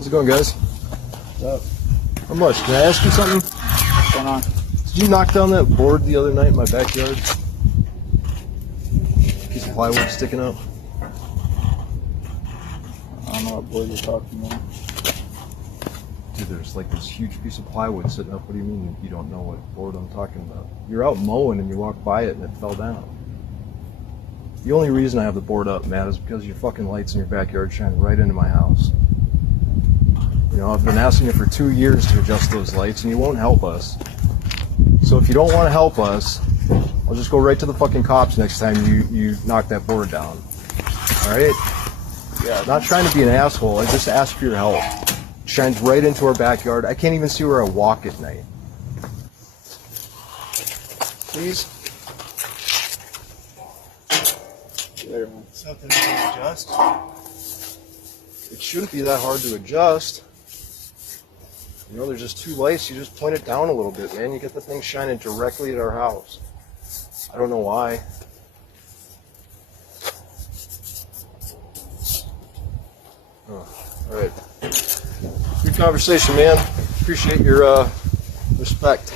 How's it going, guys? What's up? How much? Can I ask you something? What's going on? Did you knock down that board the other night in my backyard? Piece of plywood sticking up. I don't know what board you're talking about. Dude, there's like this huge piece of plywood sitting up. What do you mean you don't know what board I'm talking about? You're out mowing and you walked by it and it fell down. The only reason I have the board up, Matt, is because your fucking lights in your backyard shine right into my house. You know, I've been asking you for 2 years to adjust those lights and you won't help us. So if you don't want to help us, I'll just go right to the fucking cops next time you knock that board down. Alright? Yeah, not trying to be an asshole, I just ask for your help. It shines right into our backyard. I can't even see where I walk at night. Please? Something to adjust? It shouldn't be that hard to adjust. You know, there's just 2 lights. You just point it down a little bit, man. You get the thing shining directly at our house. I don't know why. Oh, all right. Good conversation, man. Appreciate your respect.